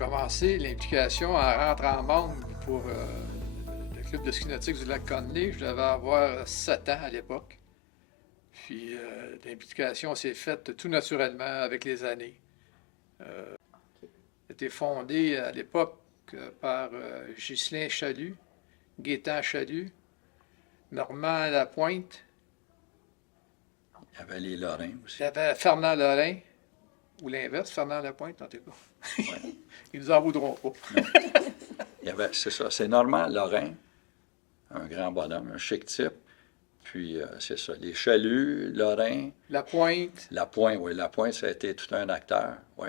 commencé l'implication en rentrant membre pour le club de ski nautique du lac Conley. Je devais avoir 7 ans à l'époque. Puis l'implication s'est faite tout naturellement avec les années. C'était fondé à l'époque par Ghislain Chaloux, Gaétan Chaloux, Normand Lapointe. Il y avait les Lorrains aussi. Il y avait Fernand Lorrain, ou l'inverse, Fernand Lapointe, en tout cas. Ouais. Ils nous en voudront pas. Il y avait, c'est ça, c'est Normand Lorrain, un grand bonhomme, un chic type. Puis, c'est ça, les Chaloux, Lorrain. Lapointe. Lapointe, oui, Lapointe, ça a été tout un acteur, oui.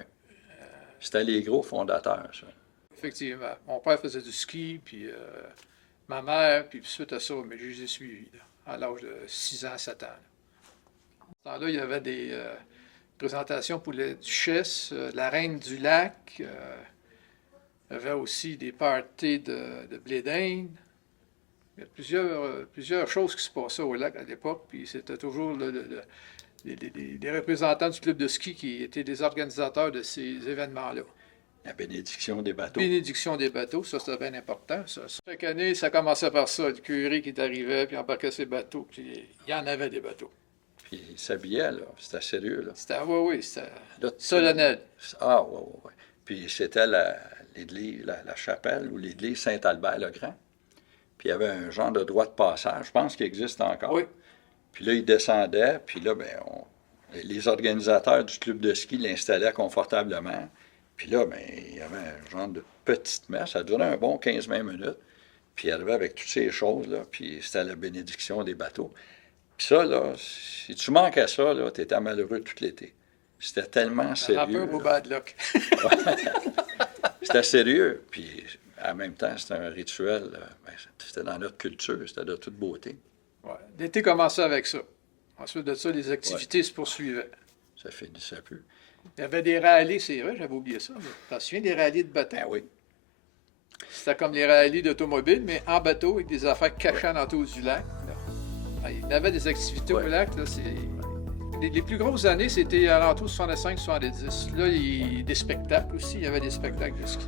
C'était les gros fondateurs, ça. Effectivement. Mon père faisait du ski, puis ma mère, puis suite à ça, mais je les ai suivis, là, à l'âge de 6 ans, 7 ans. Là. À ce temps-là, il y avait des présentations pour la duchesse, la reine du lac. Il y avait aussi des parties de blé d'Inde. Il y a plusieurs choses qui se passaient au lac à l'époque, puis c'était toujours les représentants du club de ski qui étaient des organisateurs de ces événements-là. La bénédiction des bateaux. Bénédiction des bateaux, ça c'était bien important. Ça. Chaque année, ça commençait par ça, le curé qui arrivait, puis embarquait ses bateaux, puis il y en avait des bateaux. Puis il s'habillait, là. C'était sérieux, là. C'était, oui, c'était Là, solennel. Ah, oui, oui, oui. Puis c'était l'église, la chapelle ou l'église Saint-Albert-le-Grand. Puis il y avait un genre de droit de passage, je pense qu'il existe encore. Oui. Puis là, il descendait, puis là, ben, les organisateurs du club de ski l'installaient confortablement. Puis là, ben, il y avait un genre de petite messe, ça durait un bon 15-20 minutes. Puis il arrivait avec toutes ces choses-là, puis c'était la bénédiction des bateaux. Puis ça, là, si tu manquais ça, là, t'étais malheureux tout l'été. C'était tellement sérieux. Un peu au bad luck. C'était sérieux, puis en même temps, c'était un rituel, ben, c'était dans notre culture, c'était de toute beauté. Ouais. L'été commençait avec ça. Ensuite de ça, les activités se poursuivaient. Ça finissait plus. Il y avait des rallyes, c'est vrai, j'avais oublié ça. Tu te souviens des rallyes de bateau? Ben oui. C'était comme les rallyes d'automobile, mais en bateau, avec des affaires cachées en entour du lac. Il y avait des activités au lac. Là, les plus grosses années, c'était à l'entour 65-70. Là, des spectacles aussi. Il y avait des spectacles de ski.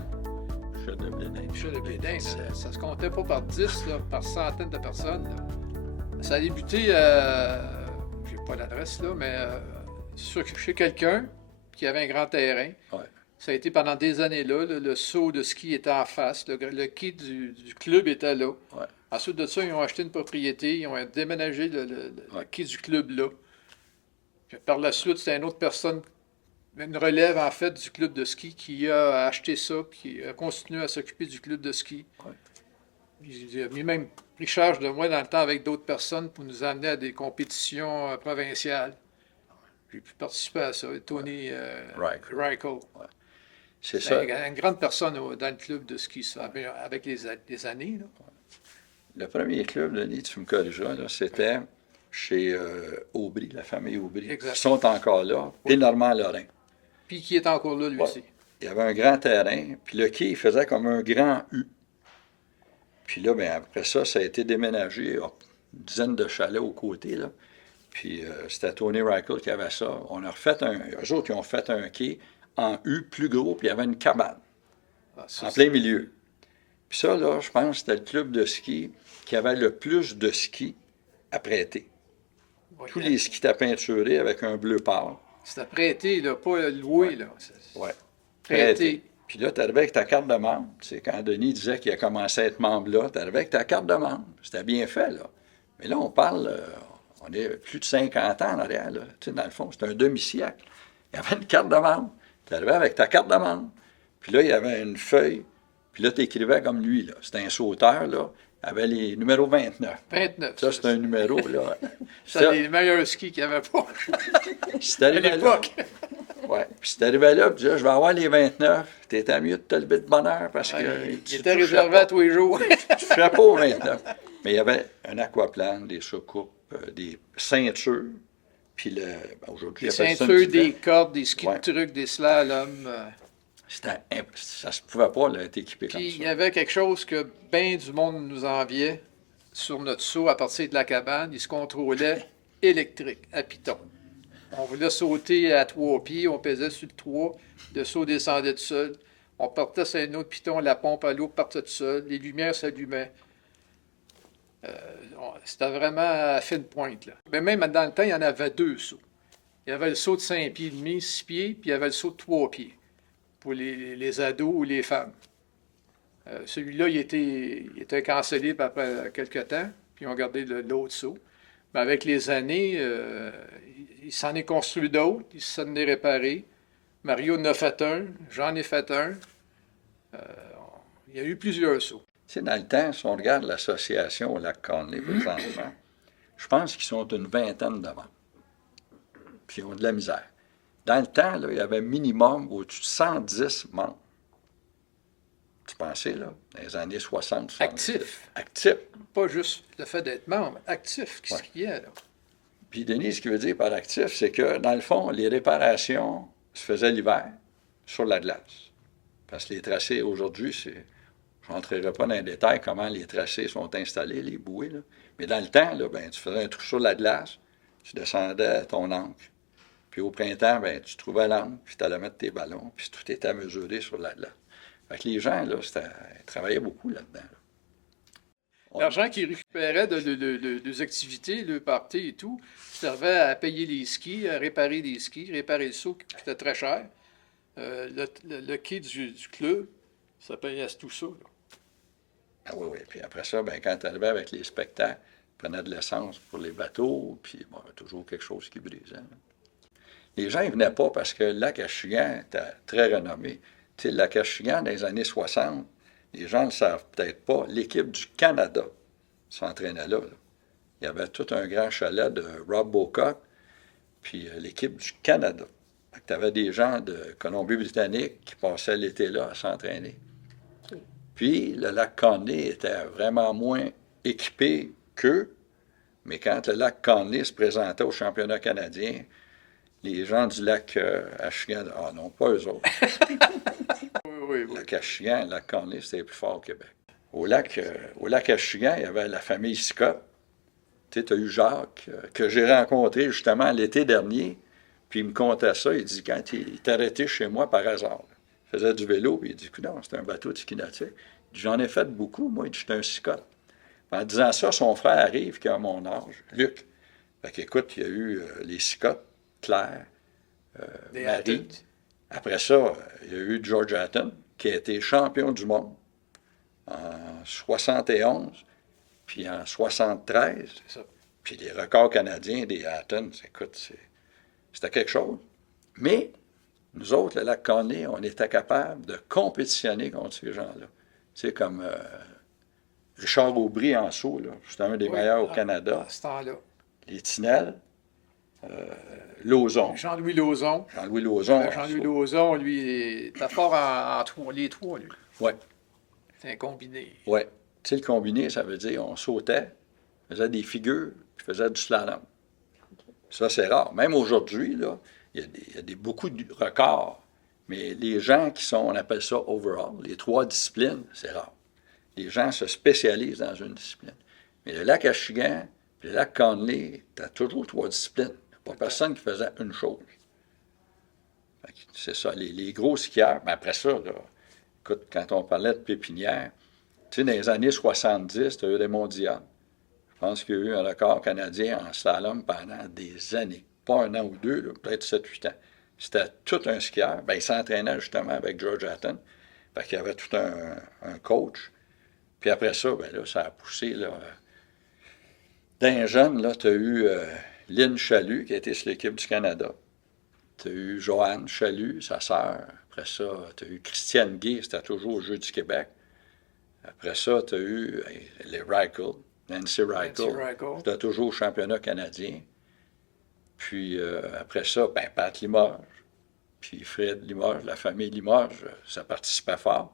Chat de blé d'Inde. Chat de blé d'Inde, ça se comptait pas par 10, là, par centaines de personnes. Là. Ça a débuté, j'ai pas l'adresse là, mais chez quelqu'un qui avait un grand terrain. Ouais. Ça a été pendant des années là. Le saut de ski était en face. Le quai du club était là. Ouais. Ensuite de ça, ils ont acheté une propriété. Ils ont déménagé le quai du club là. Puis par la suite, c'était une autre personne, une relève en fait du club de ski qui a acheté ça puis qui a continué à s'occuper du club de ski. Ouais. Il a même pris charge de moi dans le temps avec d'autres personnes pour nous amener à des compétitions provinciales. J'ai pu participer à ça. Tony Reichel. Ouais. C'est ça. Une grande personne dans le club de ski, ça, avec les années. Là. Le premier club, Denis, tu me corrigeras, là, c'était chez Aubry, la famille Aubry. Exact. Qui sont encore là, et Normand Lorrain. Puis qui est encore là, lui aussi. Il y avait un grand terrain, puis le quai, il faisait comme un grand U. Puis là, bien, après ça, ça a été déménagé, une dizaine de chalets aux côtés, là. Puis c'était Tony Reichel qui avait ça. On a refait eux autres, ils ont fait un quai en U plus gros, puis il y avait une cabane en plein milieu. Puis ça, là, je pense que c'était le club de ski qui avait le plus de skis à prêter. Ouais, tous les skis étaient peinturés avec un bleu pâle. C'était prêté, là, pas loué. Là. Oui. Prêté. Puis là, tu arrivais avec ta carte de membre. C'est quand Denis disait qu'il a commencé à être membre là, tu arrivais avec ta carte de membre. C'était bien fait, là. Mais là, on parle, on est plus de 50 ans en arrière, là. Tu sais, dans le fond, c'est un demi-siècle. Il y avait une carte de membre. Tu arrivais avec ta carte de membre. Puis là, il y avait une feuille. Puis là, tu écrivais comme lui, là. C'était un sauteur, là. Il avait les numéros 29. 29. Ça, c'est un numéro, là. C'était les meilleurs skis qu'il n'y avait pas. À l'époque. Oui. Puis si tu arrivais là, tu disais, je vais avoir les 29, t'étais mieux de te lever de bonne heure parce que. Il était réservé à tous les jours. Tu ne ferais pas aux 29. Mais il y avait un aquaplane, des soucoupes, des ceintures. Puis aujourd'hui, des ceintures, des cordes, des skis de trucs, des slaloms. Ça se pouvait pas là, être équipé comme ça. Puis il y avait quelque chose que bien du monde nous enviait sur notre saut à partir de la cabane. Il se contrôlait électrique, à piton. On voulait sauter à 3 pieds, on pesait sur le 3, le saut descendait tout seul. On partait sur un autre piton, la pompe à l'eau partait tout seul, les lumières s'allumaient. C'était vraiment à fine pointe, là. Mais même dans le temps, il y en avait 2 sauts. Il y avait le saut de 5 pieds et demi, 6 pieds, puis il y avait le saut de 3 pieds pour les ados ou les femmes. Celui-là, il était cancellé après quelques temps, puis on gardé l'autre saut. Mais avec les années, il s'en est construit d'autres, il s'en est réparé. Mario en a fait un, j'en ai fait un. Euh, il y a eu plusieurs sauts. Tu sais, dans le temps, si on regarde l'association au lac Conley présentement, je pense qu'ils sont une vingtaine de membres. Puis ils ont de la misère. Dans le temps, là, il y avait minimum au-dessus de 110 membres. Tu pensais, là, dans les années 60, 70. Actif. Actif. Pas juste le fait d'être membre, actif, qu'est-ce qu'il y a là? Puis Denis, ce qu'il veut dire par actif, c'est que, dans le fond, les réparations se faisaient l'hiver sur la glace. Parce que les tracés, aujourd'hui, c'est... Je n'entrerai pas dans les détails comment les tracés sont installés, les bouées, là. Mais dans le temps, là, ben, tu faisais un trou sur la glace, tu descendais à ton ancre. Puis au printemps, ben, tu trouvais l'ancre, puis tu allais mettre tes ballons, puis tout était mesuré sur la glace. Fait que les gens, là, ils travaillaient beaucoup là-dedans, là. L'argent qu'ils récupéraient des activités, le party et tout, servait à payer les skis, à réparer les skis, réparer le saut qui coûtait très cher. Le quai du club, ça payait tout ça, là. Ah oui, oui. Puis après ça, ben, quand tu arrivais avec les spectacles, tu prenais de l'essence pour les bateaux, puis bon, il y a toujours quelque chose qui brisait, là. Les gens ne venaient pas parce que le lac Achigan était très renommé. Tu sais, le lac Achigan, dans les années 60, les gens ne le savent peut-être pas, l'équipe du Canada s'entraînait là, là. Il y avait tout un grand chalet de Rob Bocock, puis l'équipe du Canada. Tu avais des gens de Colombie-Britannique qui passaient l'été là à s'entraîner. Puis le lac Conley était vraiment moins équipé qu'eux, mais quand le lac Conley se présentait au championnat canadien, les gens du lac Achigan, ah non, pas eux autres. Oui. Le lac Achigan, le lac Conley, c'était le plus fort au Québec. Au lac Achigan, il y avait la famille Scott. Tu sais, tu as eu Jacques, que j'ai rencontré justement l'été dernier, puis il me contait ça. Il dit, quand il est arrêté chez moi par hasard, il faisait du vélo, puis il dit, non, c'était un bateau de ski nautique. J'en ai fait beaucoup, moi, j'étais un Scott. En disant ça, son frère arrive, qui a mon âge, Luc. Fait qu'écoute, il y a eu les Scott, Claire, Marie. Après ça, il y a eu George Hatton, qui a été champion du monde en 71, puis en 73. C'est ça. Puis les records canadiens des Hatton, écoute, c'était quelque chose. Mais nous autres, le lac Conley, on était capable de compétitionner contre ces gens-là. Tu sais, comme Richard Aubry en saut, là, c'était un des meilleurs au Canada. À ce temps-là. Les Tinel, Lauzon. Jean-Louis Lauzon. Jean-Louis Lauzon. Jean-Louis Lauzon, lui, il était fort en les trois, lui. Oui. C'est un combiné. Oui. Tu sais, le combiné, ça veut dire on sautait, faisait des figures, puis faisait du slalom. Ça, c'est rare. Même aujourd'hui, là, il y a beaucoup de records, mais les gens qui sont, on appelle ça overall, les 3 disciplines, c'est rare. Les gens se spécialisent dans une discipline. Mais le lac Achigan et le lac Conley, tu as toujours 3 disciplines. Il n'y a pas personne qui faisait une chose. C'est ça, les gros skieurs. Mais après ça, là, écoute, quand on parlait de pépinière, tu sais, dans les années 70, tu as eu des mondiales. Je pense qu'il y a eu un record canadien en slalom pendant des années. Pas 1 an ou 2, là, peut-être 7-8 ans. C'était tout un skieur. Bien, il s'entraînait justement avec George Hatton. Fait qu'il y avait tout un coach. Puis après ça, bien là, ça a poussé. Là. Dans les jeunes, là, tu as eu Lynn Chalut, qui a été sur l'équipe du Canada. Tu as eu Joanne Chalut, sa sœur. Après ça, tu as eu Christiane Guy, c'était toujours aux Jeux du Québec. Après ça, tu as eu les Reichel, Nancy Reichel. C'était toujours au championnat canadien. Puis après ça, ben, Pat Limoges. Puis Fred Limoges, la famille Limoges, ça participait fort.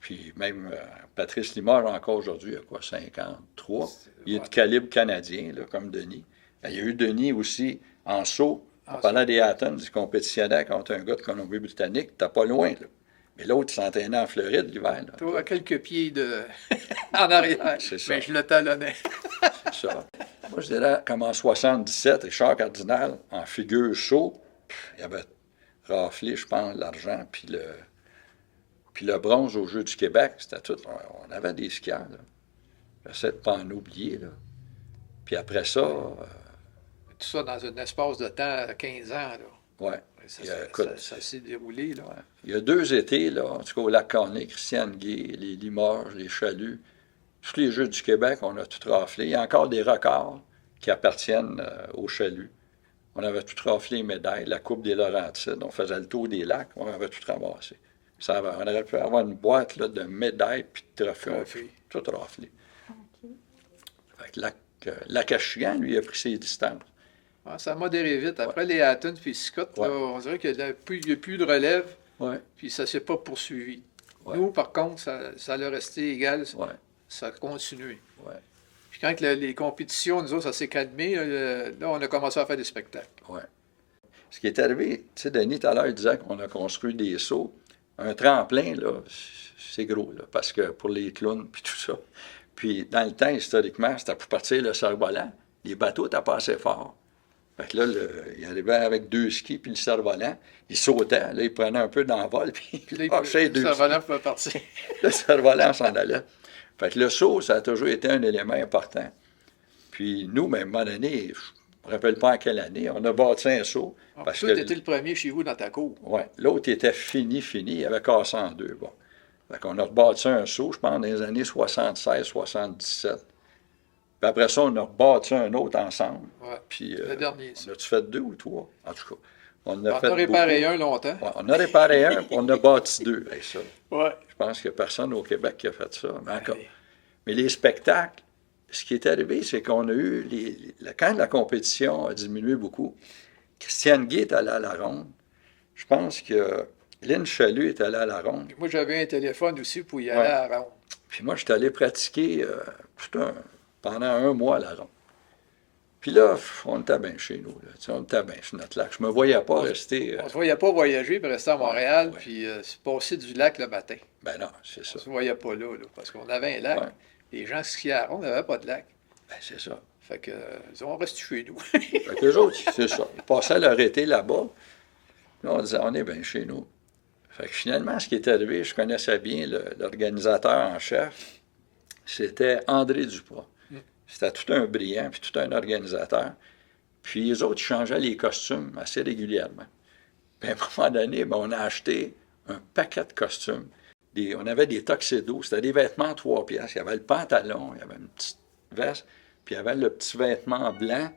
Puis même Patrice Limoges, encore aujourd'hui, il a quoi, 53? Il est de calibre canadien, là, comme Denis. Ben, il y a eu Denis aussi en saut. En parlant des Hattons, il compétitionnait contre un gars de Colombie-Britannique. T'es pas loin, là. Mais l'autre, il s'entraînait en Floride l'hiver. Toi, à quelques pieds en arrière. C'est ça. Mais je le talonnais. C'est ça. Moi, je dirais, comme en 77, Richard Cardinal, en figure saut, il avait raflé, je pense, l'argent, puis Puis le bronze aux Jeux du Québec, c'était tout. On avait des skieurs, là. J'essaie de ne pas en oublier, là. Puis après ça, Tout ça dans un espace de temps, 15 ans, là. ouais. Ça, Il y a- écoute, ça s'est déroulé, là. ouais. Il y a 2 étés, là, en tout cas au lac Cornet, Christiane Guay, les Limoges, les Chaluts, tous les Jeux du Québec, on a tout raflé. Il y a encore des records qui appartiennent aux Chaluts. On avait tout raflé les médailles, la Coupe des Laurentides, on faisait le tour des lacs, on avait tout ramassé. On aurait pu avoir une boîte là, de médailles puis de trophées, Trophées. tout raflé. Fait que Lac-Achigan, lui, a pris ses distances. Ah, ça a modéré vite. Après les Hatton puis Scott, Ouais. là, on dirait qu'il n'y a plus de relève, Ouais, puis ça ne s'est pas poursuivi. Ouais. Nous, par contre, ça a resté égal, ouais, ça a continué. ouais, Puis quand les compétitions, nous autres, ça s'est calmé, là, on a commencé à faire des spectacles. ouais. Ce qui est arrivé, tu sais, Denis, tout à l'heure, il disait qu'on a construit des sauts. Un tremplin, là, c'est gros, là, parce que pour les clowns, puis tout ça. Puis, dans le temps, historiquement, c'était pour partir le cerf-volant. Les bateaux n'étaient pas assez forts. Fait que là, il arrivait avec 2 skis, puis le cerf-volant, il sautait. Là, il prenait un peu d'envol, puis Puis là, il lâchait 2 ça skis. va pouvait partir. Le cerf-volant s'en allait. Fait que le saut, ça a toujours été un élément important. Puis nous, même à un moment donné, je ne me rappelle pas en quelle année, on a bâti un saut. Parce Toi, que tu étais le premier chez vous dans ta cour. ouais, l'autre était fini, il avait cassé en 2. Bon. Fait qu'on a rebâti un saut, je pense, dans les années 76-77. Puis après ça, on a rebâti un autre ensemble. Ouais. Puis, Le dernier, ça. on a-tu fait 2 ou 3? En tout cas, on a On fait a réparé beaucoup. un longtemps. Ouais, on a réparé un, puis on a bâti 2. Hey, ça, Ouais. je pense qu'il n'y a personne au Québec qui a fait ça. Mais encore. Hey. Mais les spectacles, ce qui est arrivé, c'est qu'on a eu, quand la compétition a diminué beaucoup, Christiane Guay est allée à la ronde. Je pense que Lynn Chalut est allée à la ronde. Moi, j'avais un téléphone aussi pour y aller Ouais. à la ronde. Puis moi, j'étais allé pratiquer pendant 1 mois à la ronde. Puis là, on était bien chez nous. Là. Tu sais, on était bien sur notre lac. Je me voyais pas rester. On ne se voyait pas voyager puis rester à Montréal, ouais. puis se passer du lac le matin. Ben non, c'est ça. On ne se voyait pas là, parce qu'on avait un lac. Ouais. Les gens skiaient à ronde n'avaient pas de lac. Ben c'est ça. Fait que, ils ont resté chez nous. Fait que les autres, c'est ça. Ils passaient leur été là-bas. Là, on disait, on est bien chez nous. Fait que finalement, ce qui est arrivé, je connaissais bien l'organisateur en chef, c'était André Duprat. C'était tout un brillant, puis tout un organisateur. Puis les autres, ils changeaient les costumes assez régulièrement. Puis à un moment donné, ben, on a acheté un paquet de costumes. On avait des tuxedos, c'était des vêtements à 3 piastres. Il y avait le pantalon, il y avait une petite veste, puis il y avait le petit vêtement blanc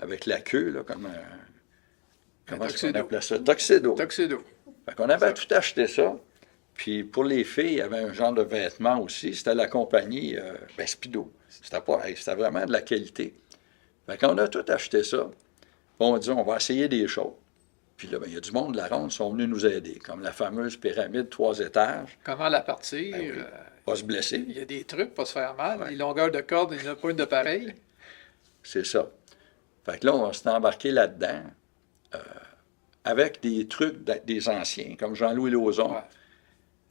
avec la queue, là, comme comment est-ce qu'on tuxedo. appelait ça? Tuxedo. Tuxedo. Fait qu'on avait tout acheté ça. Puis pour les filles, il y avait un genre de vêtement aussi. C'était la compagnie Speedo. C'était vraiment de la qualité. Fait qu'on a tout acheté ça. Puis on dit, on va essayer des choses. Puis là, ben, il y a du monde de la ronde qui sont venus nous aider, comme la fameuse pyramide 3 étages. Comment la partir? Ben oui. Pas se blesser. Il y a des trucs pour pas se faire mal. Ouais. Les longueurs de corde, il n'y en a pas une de pareil. C'est ça. Fait que là, on s'est embarqué là-dedans avec des trucs des anciens, comme Jean-Louis Lauzon. Ouais.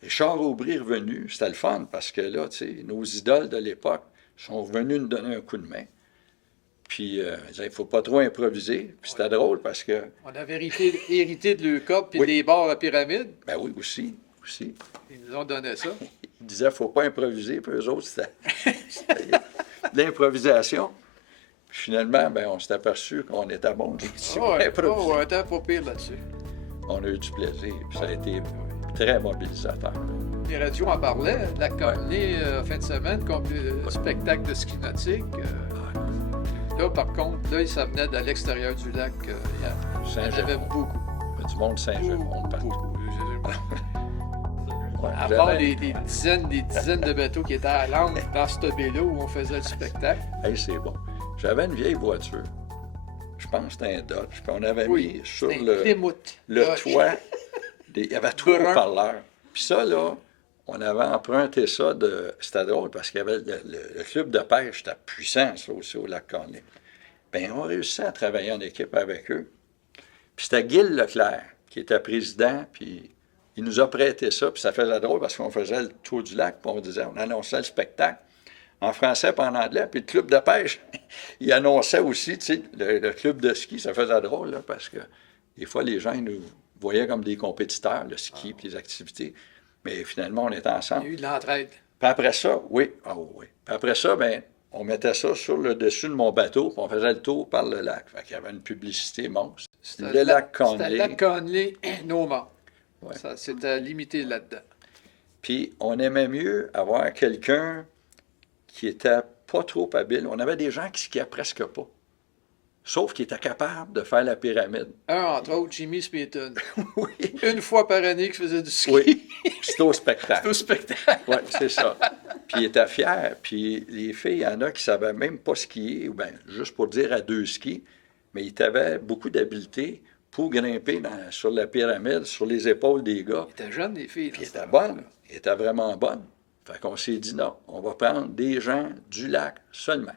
Et Charles Aubry est revenu. C'était le fun parce que là, tu sais, nos idoles de l'époque sont venus nous donner un coup de main. Puis, ils disaient, il ne faut pas trop improviser. Puis c'était drôle parce que, On avait hérité de leur corde puis Oui. des barres à pyramide. ben oui, aussi. Ils nous ont donné ça. Ils disaient, il ne faut pas improviser. Puis eux autres, c'était de l'improvisation. Puis finalement, ben, on s'est aperçu qu'on était bons aussi pour improviser. On était pas pire là-dessus. On a eu du plaisir. Puis ça a été très mobilisateur. Les radios en parlaient. La Cornée, fin de semaine, spectacle de ski nautique. Là, par contre, là, ça venait de l'extérieur du lac hier. Il y en Saint-Jérôme. avait beaucoup. Il y a du monde Saint-Jérôme partout. Ouais, À j'avais- part des dizaines de bateaux qui étaient à l'angle dans ce baie-là où on faisait le spectacle. Hey, c'est bon. J'avais une vieille voiture. Je pense que c'était un Dodge. Puis on avait mis sur c'était un Plymouth. le Dodge. toit, il y avait 3 Brun. haut-parleurs. Puis ça, là, on avait emprunté ça de... C'était drôle parce qu'il y avait le club de pêche, c'était puissant, ça aussi, au lac Cornet. Bien, on réussit à travailler en équipe avec eux. Puis c'était Gilles Leclerc qui était président, puis il nous a prêté ça, puis ça faisait drôle parce qu'on faisait le tour du lac, puis on disait, on annonçait le spectacle en français et en anglais, puis le club de pêche, il annonçait aussi, tu sais, le club de ski, ça faisait drôle, là, parce que des fois, les gens, ils nous voyaient comme des compétiteurs, le ski, puis les activités. Mais finalement, on était Il y a ensemble. eu de l'entraide. Puis après ça, oui, oui. Puis après ça, ben, on mettait ça sur le dessus de mon bateau, puis on faisait le tour par le lac. Fait qu'il y avait une publicité monstre. Le lac C'était le Conley. lac Conley, no more. Ouais. C'était limité là-dedans. Puis on aimait mieux avoir quelqu'un qui était pas trop habile. On avait des gens qui skiaient presque pas. Sauf qu'ils étaient capables de faire la pyramide. Un, entre autres, Jimmy Smeaton. Oui. Une fois par année qu'il faisait du ski. Oui. C'était au spectacle. C'était au spectacle. Oui, c'est ça. Puis il était fier. Puis les filles, il y en a qui ne savaient même pas skier, ou bien juste pour dire à deux skis, mais ils avaient beaucoup d'habileté pour grimper sur la pyramide, sur les épaules des gars. Ils étaient jeunes, les filles. Puis ils étaient bonnes. Ils étaient vraiment bonnes. Fait qu'on s'est dit non, on va prendre des gens du lac seulement.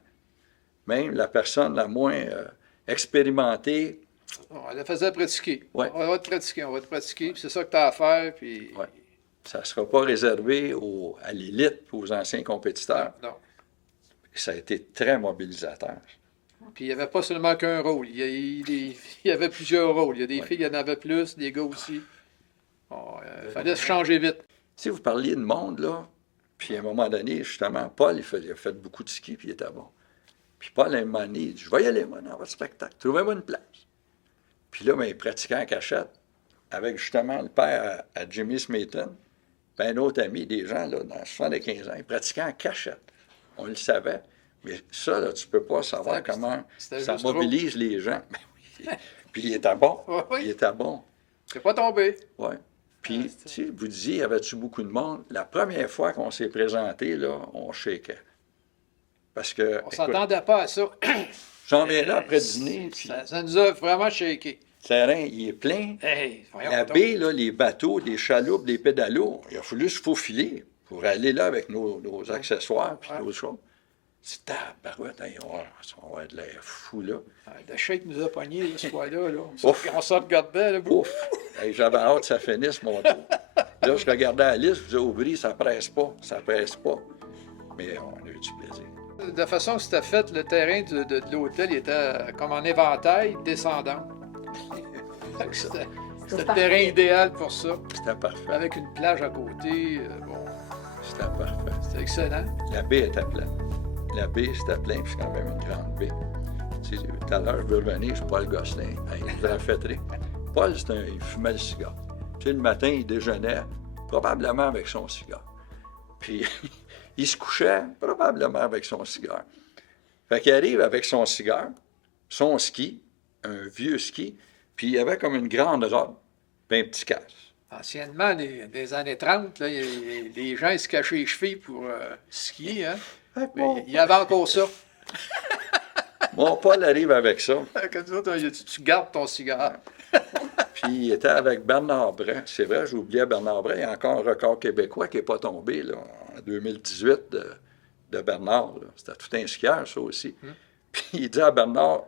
Même la personne la moins expérimentée. On la faisait pratiquer. Ouais. On va te pratiquer, on va te pratiquer. Puis c'est ça que tu as à faire. Puis... Ouais. Ça ne sera pas réservé à l'élite et aux anciens compétiteurs. Non. Ça a été très mobilisateur. Puis il n'y avait pas seulement qu'un rôle. Il y avait plusieurs rôles. Il y a des filles, il y en avait plus, des gars aussi. Bon, il fallait se changer vite. Si vous parliez de monde, là, puis à un moment donné, justement, Paul, il a fait beaucoup de ski, puis il était bon. Puis Paul, à un moment donné, il dit, je vais y aller, moi, dans votre spectacle. Trouvez-moi une place. Puis là, ben, il pratiquait en cachette avec, justement, le père à Jimmy Smeaton, puis un autre ami, des gens, là, dans 75 ans, il pratiquait en cachette. On le savait. Mais ça, là, tu ne peux pas savoir comment ça mobilise les gens. Puis il était bon. Oui. Il était bon. C'est pas tombé. Oui. Puis, tu sais, vous disiez, y avait-tu beaucoup de monde? La première fois qu'on s'est présenté, là, on shakeait. Parce que. On ne s'entendait pas à ça. J'en viens là après dîner. Puis ça nous a vraiment shaké. le terrain, il est plein. Hey, La baie, là, les bateaux, les chaloupes, les pédalos, il a fallu se faufiler pour aller là avec nos accessoirs puis nos choses. C'est tabarouette, hein, on va être l'air fou, là. Le shake nous a pognés ce soir-là. Là. Ouf. On se regardait. Là, Ouf! Hey, j'avais hâte que ça finisse, mon tour. Là, je regardais la liste, je disais, Aubry, ça presse pas, ça presse pas. Mais on a eu du plaisir. De la façon que c'était fait, le terrain de l'hôtel était comme en éventail descendant. C'était le terrain idéal pour ça. C'était parfait. Avec une plage à côté. Bon, C'était parfait. c'était excellent. La baie était pleine. La baie, c'était plein, puis c'est quand même une grande baie. Tu sais, tout à l'heure, je veux revenir, je suis Paul Gosselin. Hey, vous en fêterez. Paul, il fumait le cigare. Tu sais, le matin, il déjeunait, probablement avec son cigare. Puis, il se couchait, probablement avec son cigare. Fait qu'il arrive avec son cigare, son ski, un vieux ski, puis il avait comme une grande robe, puis un petit casque. Anciennement, des années 30, là, les gens ils se cachaient les chevilles pour skier. Hein? Mais il y avait encore ça. Mon Paul arrive avec ça. Comme ça, tu gardes ton cigare. Puis il était avec Bernard Brun. C'est vrai, j'ai oublié Bernard Brun. Il y a encore un record québécois qui n'est pas tombé là, en 2018 de Bernard. Là. C'était tout un skieur, ça aussi. Puis il dit à Bernard,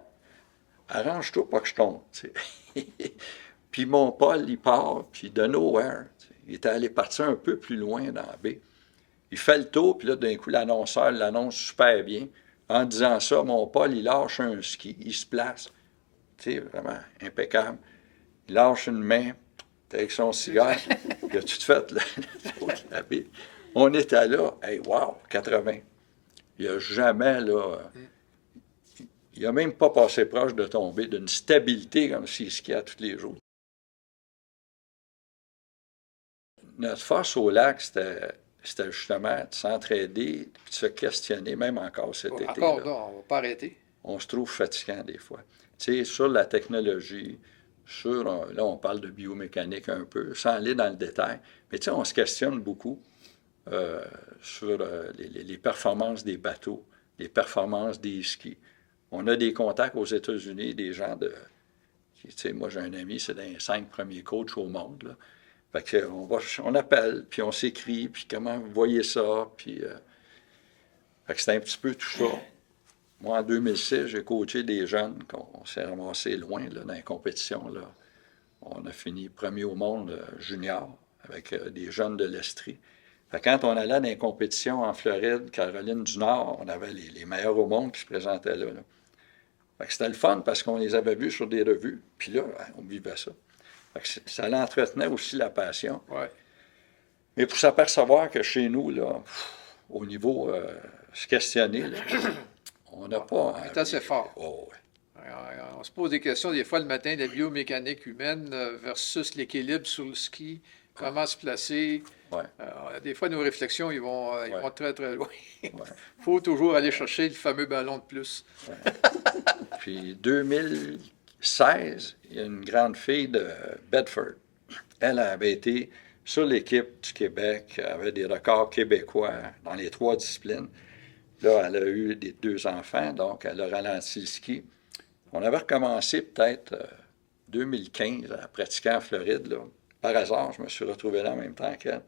arrange-toi pas que je tombe. Puis mon Paul, il part, puis de nowhere, il était allé partir un peu plus loin dans la baie. Il fait le tour, puis là, d'un coup, l'annonceur l'annonce super bien. En disant ça, mon Paul, il lâche un ski, il se place. Tu sais, vraiment impeccable. Il lâche une main avec son cigare. Il a tout fait, là, la baie. On était là, hey, wow, 80. Il n'a jamais, là... Il n'a même pas passé proche de tomber, d'une stabilité comme s'il skiait tous les jours. Notre force au lac, c'était justement de s'entraider, puis de se questionner, même encore cet été. Encore, là, on ne va pas arrêter. On se trouve fatigant des fois. Tu sais, sur la technologie, là, on parle de biomécanique un peu, sans aller dans le détail, mais tu sais, on se questionne beaucoup sur les performances des bateaux, les performances des skis. On a des contacts aux États-Unis, des gens tu sais, moi, j'ai un ami, c'est dans les 5 premiers coachs au monde, là. Fait qu'on appelle, puis on s'écrit, puis comment vous voyez ça, puis... fait que c'est un petit peu tout ça. Moi, en 2006, j'ai coaché des jeunes, on s'est ramassé loin, là, dans les compétitions, là. On a fini premier au monde junior, avec des jeunes de l'Estrie. Fait que quand on allait dans les compétitions en Floride, Caroline du Nord, on avait les meilleurs au monde qui se présentaient là. Fait que c'était le fun, parce qu'on les avait vus sur des revues, puis là, on vivait ça. Ça l'entretenait aussi la passion. Ouais. Mais pour s'apercevoir que chez nous, là, au niveau se questionner, là, on n'a pas... C'est assez fort. Oh, ouais. On se pose des questions des fois le matin, la biomécanique humaine versus l'équilibre sur le ski, comment se placer. Ouais. Des fois, nos réflexions, ils vont très, très loin. Il Ouais. faut toujours aller chercher le fameux ballon de plus. Ouais. Puis 2016, il y a une grande fille de Bedford. Elle avait été sur l'équipe du Québec, avait des records québécois dans les 3 disciplines. Là, elle a eu des 2 enfants, donc elle a ralenti le ski. On avait recommencé peut-être 2015 à pratiquer en Floride. Là. Par hasard, je me suis retrouvé là en même temps qu'elle.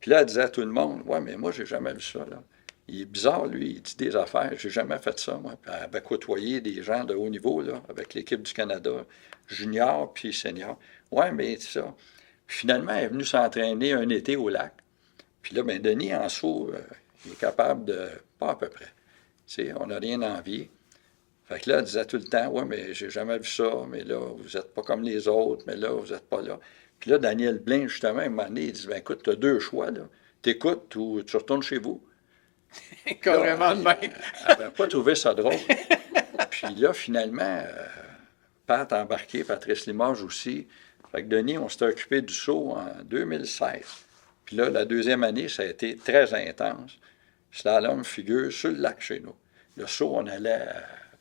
Puis là, elle disait à tout le monde, « Ouais, mais moi, j'ai jamais vu ça. Là. Il est bizarre, lui, il dit des affaires. J'ai jamais fait ça, moi. » Puis elle avait côtoyé des gens de haut niveau, là, avec l'équipe du Canada, junior puis senior. « Ouais, mais c'est ça. » Puis finalement, elle est venue s'entraîner un été au lac. Puis là, bien, Denis, en saut, il est capable de... Pas à peu près. Tu sais, on n'a rien envié. Fait que là, elle disait tout le temps, « Ouais, mais j'ai jamais vu ça, mais là, vous n'êtes pas comme les autres, mais là, vous n'êtes pas là. » Puis là, Daniel Blain, justement, à un moment donné, il dit, « Ben écoute, tu as 2 choix, là. T'écoutes ou tu retournes chez vous. » Carrément de même. Elle n'avait pas trouvé ça drôle. Puis là, finalement, Pat a embarqué, Patrice Limoges aussi. Fait que Denis, on s'était occupé du saut en 2016. Puis là, la 2e année, ça a été très intense. Slalom figure sur le lac chez nous. Le saut, on allait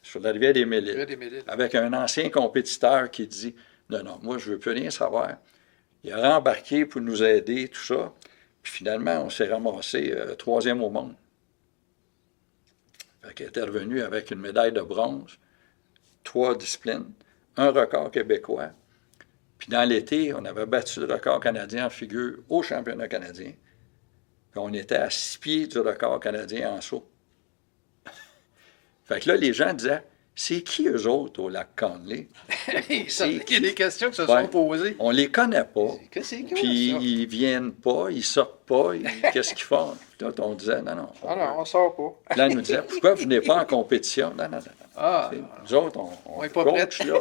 sur la rivière des Mille-Îles, avec un ancien compétiteur qui dit « Non, non, moi, je ne veux plus rien savoir. » Il a rembarqué pour nous aider, tout ça. Puis finalement, on s'est ramassé 3e au monde. Fait qu'il était revenu avec une médaille de bronze, 3 disciplines, un record québécois. Puis dans l'été, on avait battu le record canadien en figure au championnat canadien. Puis on était à 6 pieds du record canadien en saut. Fait que là, les gens disaient, c'est qui eux autres au lac Conley? Il y a des questions qui se sont posées. On les connaît pas. Qu'est-ce que Puis ça? ils viennent pas, ils sortent pas. Qu'est-ce qu'ils font? Puis là, on disait, non, non. Ah non, on sort pas. Puis là, ils nous disaient, pourquoi vous venez pas en compétition? Non, non, non. Ah, nous autres, on n'est pas coach, là.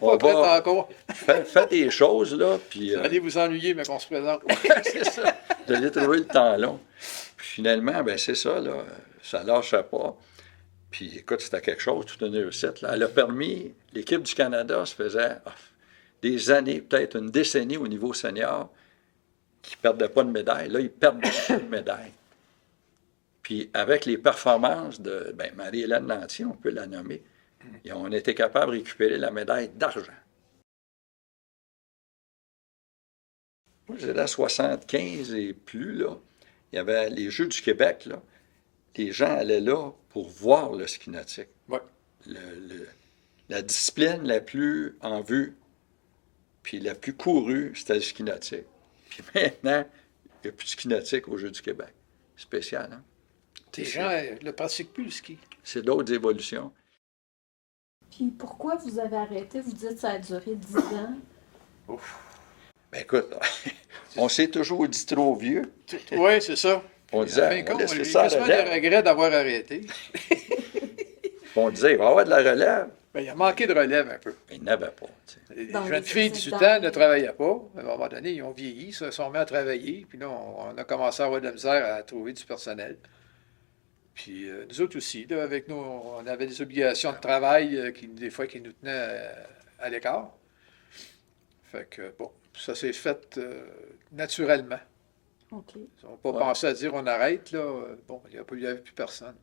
pas prêt encore. Faites des choses, là, puis... Allez vous ennuyer, mais qu'on se présente. C'est ça. Vous allez trouver le temps long. Puis finalement, ben c'est ça, là. Ça ne lâchait pas. Puis écoute, c'était quelque chose, toute une réussite. Là. Elle a permis, l'équipe du Canada se faisait des années, peut-être une décennie au niveau senior, qui ne perdaient pas de médaille. Là, ils perdent beaucoup de médailles. Puis avec les performances de Marie-Hélène Lantier, on peut la nommer, et on était capable de récupérer la médaille d'argent. Moi, j'étais à 75 et plus, là. Il y avait les Jeux du Québec, là. Les gens allaient là pour voir le ski nautique. Ouais. La discipline la plus en vue, puis la plus courue, c'était le ski nautique. Puis maintenant, il n'y a plus de ski nautique aux Jeux du Québec. Spécial, hein? Les gens ne pratiquent plus le ski. C'est d'autres évolutions. Puis pourquoi vous avez arrêté? Vous dites que ça a duré 10 ans. Ouf. Ben écoute, on s'est toujours dit trop vieux. Oui, c'est ça. On disait, on laisse ça j'ai des regrets d'avoir arrêté. On disait, il va y avoir de la relève. Ben, il a manqué de relève un peu. Il n'avait pas. Les jeunes filles de 18 ans ne travaillaient pas. À un moment donné, ils ont vieilli, se sont mis à travailler. Puis là, on a commencé à avoir de la misère à trouver du personnel. Puis nous autres aussi, là, avec nous, on avait des obligations de travail des fois qui nous tenaient à l'écart. Fait que, bon, ça s'est fait naturellement. OK. On n'a pas pensé à dire on arrête, là. Bon, il n'y avait plus personne.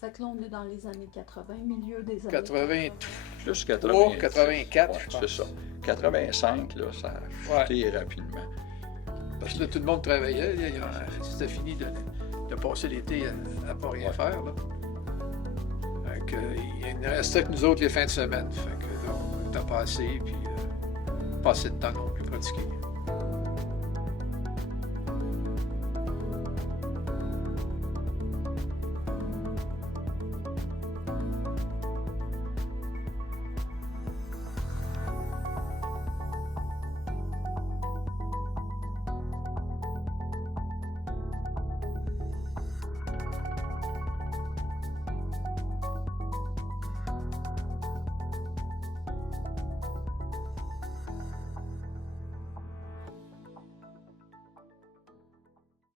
Fait que là, on est dans les années 80, milieu des années 80, Plus 83, 80. 84, Ouais, je pense. c'est ça. 85, là, ça a chuté rapidement. Parce que là, tout le monde travaillait. C'était fini de passer l'été à ne pas rien faire, là. Fait que, il ne restait que nous autres les fins de semaine. Fait que là, on a passé, puis pas assez de temps non plus pratiqué.